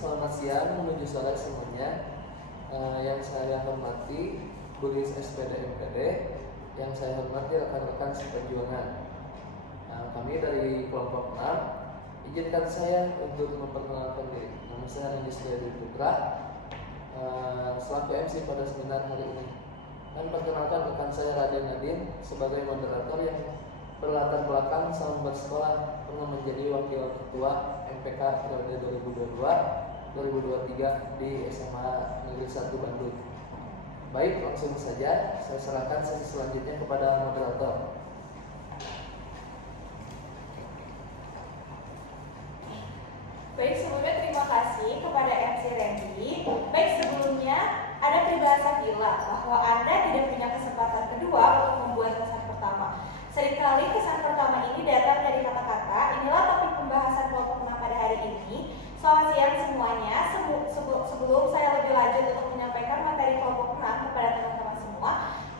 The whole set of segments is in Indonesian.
selamat siang menuju sore semuanya. Yang saya hormati Buris SPD MPD, yang saya hormati rekan-rekan seperjuangan. Kami dari kelompok 6, izinkan saya untuk memperkenalkan diri. Nama saya Randy Setiadi Putra, selaku MC pada seminar hari ini. Dan perkenalkan rekan saya Raden Nadine sebagai moderator yang berlatar belakang selama bersekolah pernah menjadi wakil ketua MPK periode 2022-2023 di SMA Negeri 1 Bandung. Baik, langsung saja saya serahkan sesi selanjutnya kepada moderator. Baik, sebelumnya terima kasih kepada MC Randy. Baik, sebelumnya ada peribahasa bilang bahwa Anda tidak punya kesempatan kedua untuk membuat kesan pertama. Seringkali kesan pertama ini datang dari kata-kata. Inilah topik pembahasan kelompok 6 pada hari ini. Selamat siang semuanya. Sebelum saya lebih lanjut untuk menyampaikan materi kelompok 6 kepada teman-teman semua,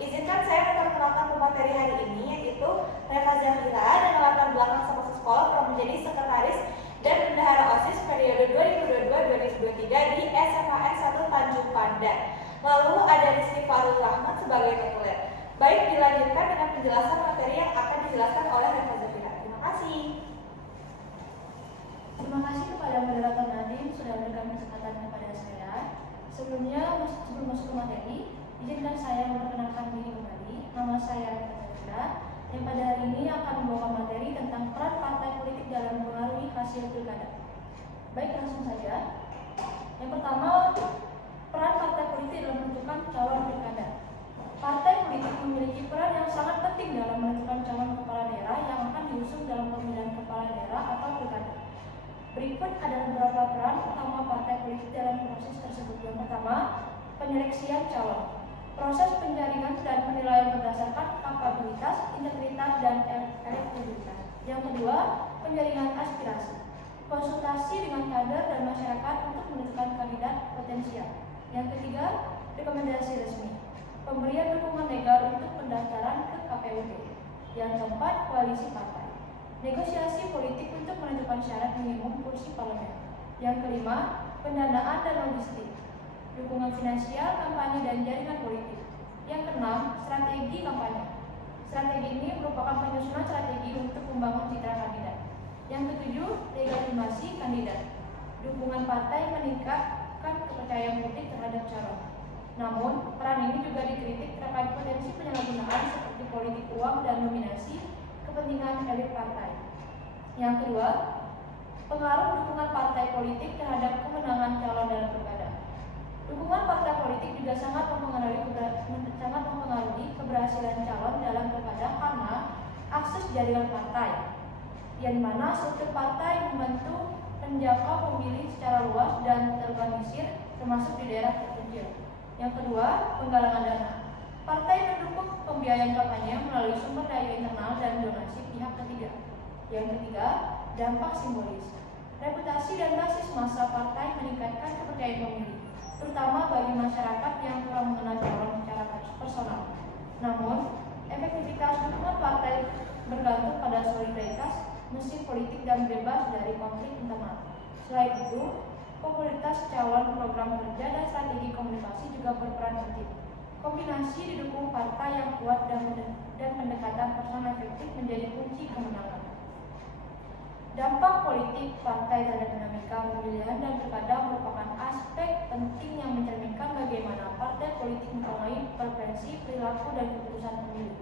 izinkan saya memperkenalkan pemateri hari ini, yaitu Reva Zahira dengan latar belakang semasa sekolah pernah menjadi sekretaris dan bendahara OSIS periode 2022-2023 di SMAN 1 Tanjung Pandan. Lalu ada Rizky Farul Rahmat sebagai tutor. Baik, dilanjutkan dengan penjelasan materi yang akan dijelaskan oleh Reva Zahira. Terima kasih. Terima kasih kepada moderator Nadine sudah memberikan kesempatan kepada saya. Sebelum masuk ke materi, izinkan saya memperkenalkan diri kembali. Nama saya Reva Zahira, yang pada hari ini akan membawa materi tentang peran partai politik dalam mempengaruhi hasil pilkada. Baik, langsung saja. Yang pertama, peran partai politik dalam menentukan calon pilkada. Partai politik memiliki peran yang sangat penting dalam menentukan calon kepala daerah yang akan diusung dalam pemilihan kepala daerah atau pilkada. Berikut adalah beberapa peran utama partai politik dalam proses tersebut. Yang pertama, penyeleksian calon. Proses penjaringan dan penilaian berdasarkan kapabilitas, integritas, dan elektabilitas. Yang kedua, penjaringan aspirasi. Konsultasi dengan kader dan masyarakat untuk menentukan kandidat potensial. Yang ketiga, rekomendasi resmi. Pemberian dukungan legal untuk pendaftaran ke KPUD. Yang keempat, koalisi partai. Negosiasi politik untuk menentukan syarat minimum kursi parlemen. Yang kelima, pendanaan dan logistik. Dukungan finansial, kampanye, dan jaringan politik. Yang keenam, strategi kampanye. Strategi ini merupakan penyusunan strategi untuk membangun citra kandidat. Yang ketujuh, legitimasi kandidat. Dukungan partai meningkatkan kepercayaan publik terhadap calon. Namun, peran ini juga dikritik terkait potensi penyalahgunaan seperti politik uang dan nominasi kepentingan elit partai. Yang kedua, pengaruh dukungan partai politik terhadap kemenangan calon dalam pilkada. Dukungan partai politik juga sangat mempengaruhi keberhasilan calon dalam pilkada karena akses jaringan partai, yang mana struktur partai membantu menjangkau pemilih secara luas dan terorganisir termasuk di daerah terpencil. Yang kedua, penggalangan dana. Partai mendukung pembiayaan kampanye melalui sumber daya internal dan donasi pihak ketiga. Yang ketiga, dampak simbolis. Reputasi dan basis massa partai meningkatkan kepercayaan pemilih, terutama bagi masyarakat yang kurang mengenal calon secara personal. Namun, efektivitas dukungan partai bergantung pada solidaritas mesin politik dan bebas dari konflik internal. Selain itu, popularitas calon, program kerja, dan strategi komunikasi juga berperan penting. Kombinasi didukung partai yang kuat dan pendekatan personal efektif menjadi kunci kemenangan. Dampak politik partai terhadap dinamika pemilihan dan pilkada merupakan aspek penting yang mencerminkan bagaimana partai politik mempengaruhi preferensi, perilaku, dan keputusan pemilih.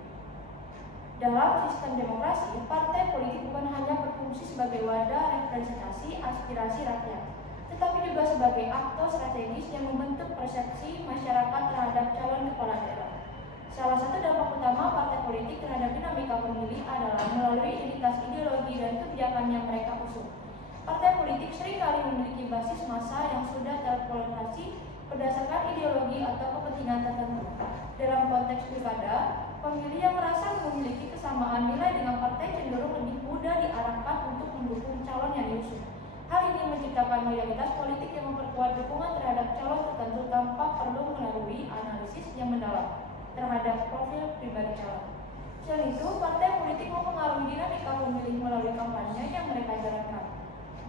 Dalam sistem demokrasi, partai politik bukan hanya berfungsi sebagai wadah representasi aspirasi rakyat, tetapi juga sebagai aktor strategis yang membentuk persepsi masyarakat terhadap calon kepala daerah. Salah satu dampak utama partai politik terhadap dinamika pemilih adalah melalui identitas ideologi dan kebijakan yang mereka usung. Partai politik seringkali memiliki basis massa yang sudah terpolarisasi berdasarkan ideologi atau kepentingan tertentu. Dalam konteks pilkada, pemilih yang merasa memiliki kesamaan nilai dengan partai cenderung lebih mudah diarahkan untuk mendukung calon yang diusung. Hal ini menciptakan loyalitas politik yang memperkuat dukungan terhadap calon tertentu tanpa perlu melalui analisis yang mendalam terhadap profil pribadi calon. Selain itu, partai politik mempengaruhi dinamika pemilih melalui kampanye yang mereka jalankan.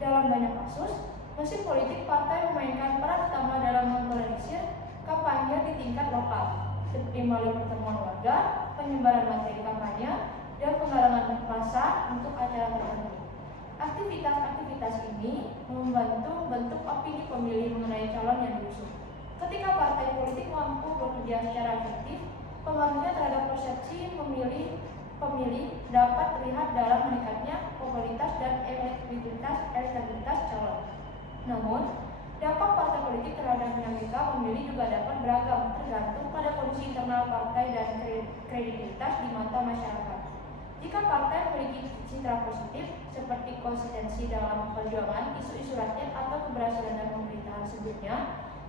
Dalam banyak kasus, Mesin politik partai memainkan peran utama dalam mengorganisir kampanye di tingkat lokal, seperti melalui pertemuan warga, penyebaran materi kampanye, dan penggalangan massa untuk acara tertentu. Aktivitas-aktivitas ini membantu bentuk opini pemilih mengenai calon yang diusung. Ketika partai politik mampu bekerja secara efektif, pengaruhnya terhadap persepsi pemilih dapat terlihat dalam meningkatnya popularitas dan elektabilitas calon. Namun, dampak partai politik terhadap dinamika pemilih juga dapat beragam, tergantung pada kondisi internal partai dan kredibilitas di mata masyarakat. Jika partai memiliki citra positif, seperti konsistensi dalam perjuangan, isu-isu rakyat, atau keberhasilan dalam pemerintahan sebelumnya,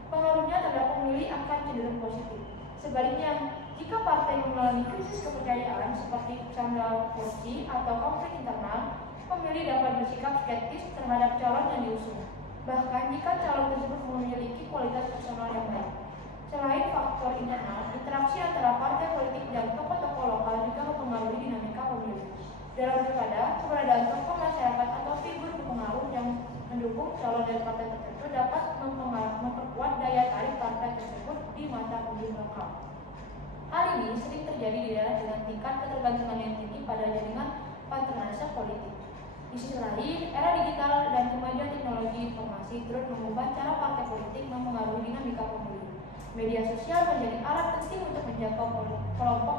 pengaruhnya terhadap pemilih akan cenderung positif. Sebaliknya, jika partai mengalami krisis kepercayaan seperti skandal korupsi atau konflik internal, pemilih dapat bersikap skeptis terhadap calon yang diusung, bahkan jika calon tersebut memiliki kualitas personal yang baik. Selain faktor internal, interaksi antara partai politik dan tokoh-tokoh lokal juga mempengaruhi dinamika pemilih. Dalam pilkada, keberadaan tokoh masyarakat atau figur berpengaruh yang mendukung calon dari partai tertentu dapat memperkuat daya tarik partai tersebut di mata pemilih lokal. Hal ini sering terjadi di daerah dengan tingkat ketergantungan yang tinggi pada jaringan patronase politik. Di sisi lain, era digital dan kemajuan teknologi informasi turut mengubah cara partai politik mempengaruhi dinamika pemilih. Media sosial menjadi alat penting untuk menjangkau kelompok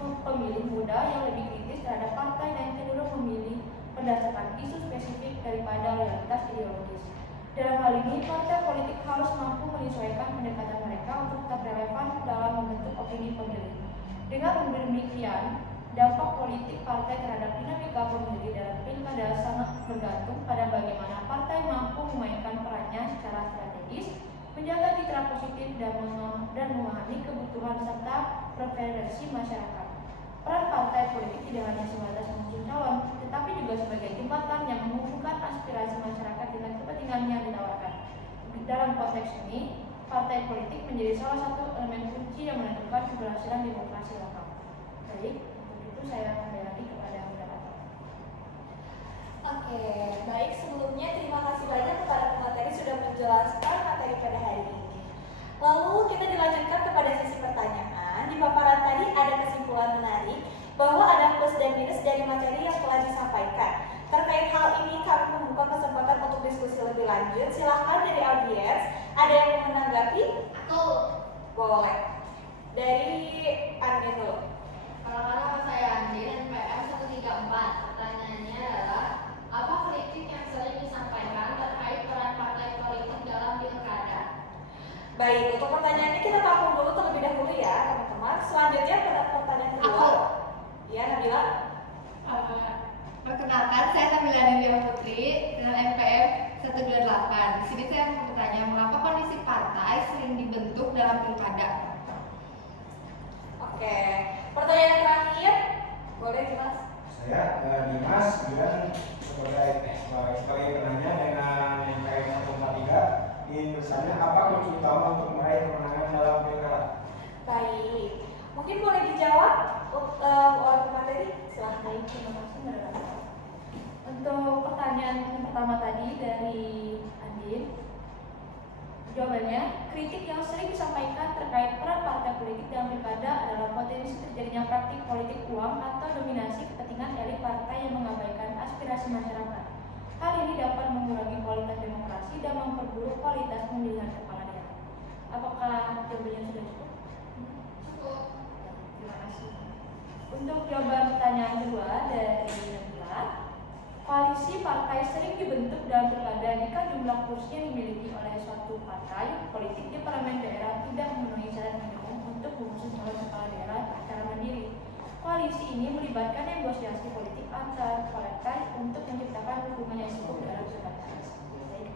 pemilih muda yang lebih kritis terhadap partai dan cenderung memilih berdasarkan isu spesifik daripada loyalitas ideologis. Dalam hal ini, partai politik harus mampu menyesuaikan pendekatan mereka untuk tetap relevan dalam membentuk opini pemilih. Dengan demikian, dampak politik partai terhadap dinamika pemilih dalam pilkada sangat bergantung pada bagaimana partai mampu memainkan perannya secara strategis, menjaga citra positif dan memahami kebutuhan serta preferensi masyarakat. Peran partai politik tidak hanya sebatas mengusung calon, tetapi juga sebagai jembatan yang menghubungkan aspirasi masyarakat dengan kepentingan yang ditawarkan. Dalam konteks ini, partai politik menjadi salah satu elemen kunci yang menentukan keberhasilan demokrasi lokal. Baik, untuk itu saya kembali lagi kepada moderator. Oke, baik, sebelumnya terima kasih banyak kepada pemateri sudah menjelaskan materi pada hari ini. Lalu kita dilanjutkan kepada sesi pertanyaan. Di paparan tadi ada kesimpulan menarik bahwa ada plus dan minus dari materi yang telah disampaikan. Terkait hal ini kami membuka kesempatan untuk diskusi lebih lanjut. Silahkan dari audiens, ada yang mau menanggapi? Boleh. Dari Andin dulu. Kalau nama saya Andin, NPM 134. Pertanyaannya adalah, apa kritik yang sering disampaikan terkait peran partai politik dalam pilkada? Baik, untuk pertanyaannya kita tampung dulu terlebih dahulu ya teman-teman. Selanjutnya pada pertanyaan kedua. Ya, Nabila. Perkenalkan, saya Nabila Nindya Putri dengan NPM 128. Di sini saya mau bertanya, mengapa kondisi partai sering dibentuk dalam pilkada? Oke, pertanyaan terakhir. Boleh Dimas? Saya Dimas dan sebagai penanya dengan NPM 143 ingin bertanya apa kunci utama untuk meraih kemenangan dalam pilkada? Baik, mungkin boleh dijawab oleh pemateri. Silahkan. Baik, terima kasih moderator. Untuk pertanyaan yang pertama tadi dari Andin, jawabannya, kritik yang sering disampaikan terkait peran partai politik dalam pilkada adalah potensi terjadinya praktik politik uang atau dominasi kepentingan elit partai yang mengabaikan aspirasi masyarakat. Hal ini dapat mengurangi kualitas demokrasi dan memperburuk kualitas pemilihan kepala daerah. Apakah jawabannya sudah cukup? Cukup. Terima kasih. Untuk jawaban pertanyaan kedua dari Nabila, koalisi partai sering dibentuk dalam pilkada jika jumlah kursi yang dimiliki oleh suatu partai politik di parlemen daerah tidak memenuhi syarat minimum untuk mengusung calon kepala daerah secara mandiri. Koalisi ini melibatkan negosiasi politik antar partai untuk menciptakan dukungan yang cukup dalam pilkada.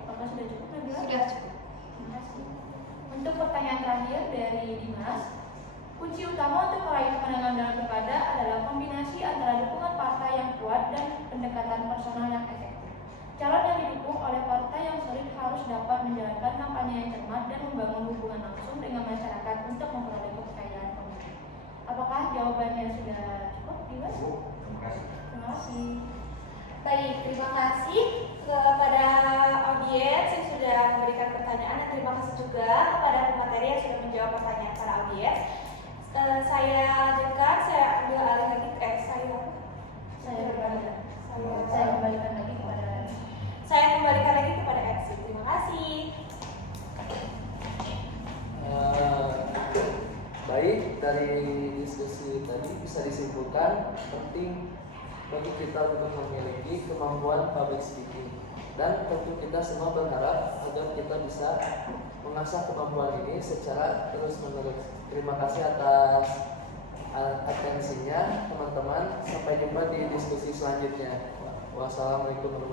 Apakah sudah cukup, Nabila? Sudah cukup. Terima kasih. Untuk pertanyaan terakhir dari Dimas, kunci utama untuk meraih kemenangan dalam pilkada adalah kombinasi antara dukungan partai yang kuat dan pendekatan personal yang efektif. Calon yang didukung oleh partai yang solid harus dapat menjalankan kampanye yang cermat dan membangun hubungan langsung dengan masyarakat untuk memperoleh kepercayaan pemilih. Apakah jawabannya sudah cukup, Dimas? Terima kasih. Terima kasih. Baik, terima kasih kepada audiens yang sudah ABS. Saya lanjutkan, saya ambil alih lagi Saya kembalikan lagi kepada MC. Terima kasih. Baik, dari diskusi tadi bisa disimpulkan penting bagi kita untuk memiliki kemampuan public speaking, dan tentu kita semua berharap agar kita bisa mengasah kemampuan ini secara terus-menerus. Terima kasih atas atensinya teman-teman. Sampai jumpa di diskusi selanjutnya. Wassalamualaikum warahmatullahi wabarakatuh.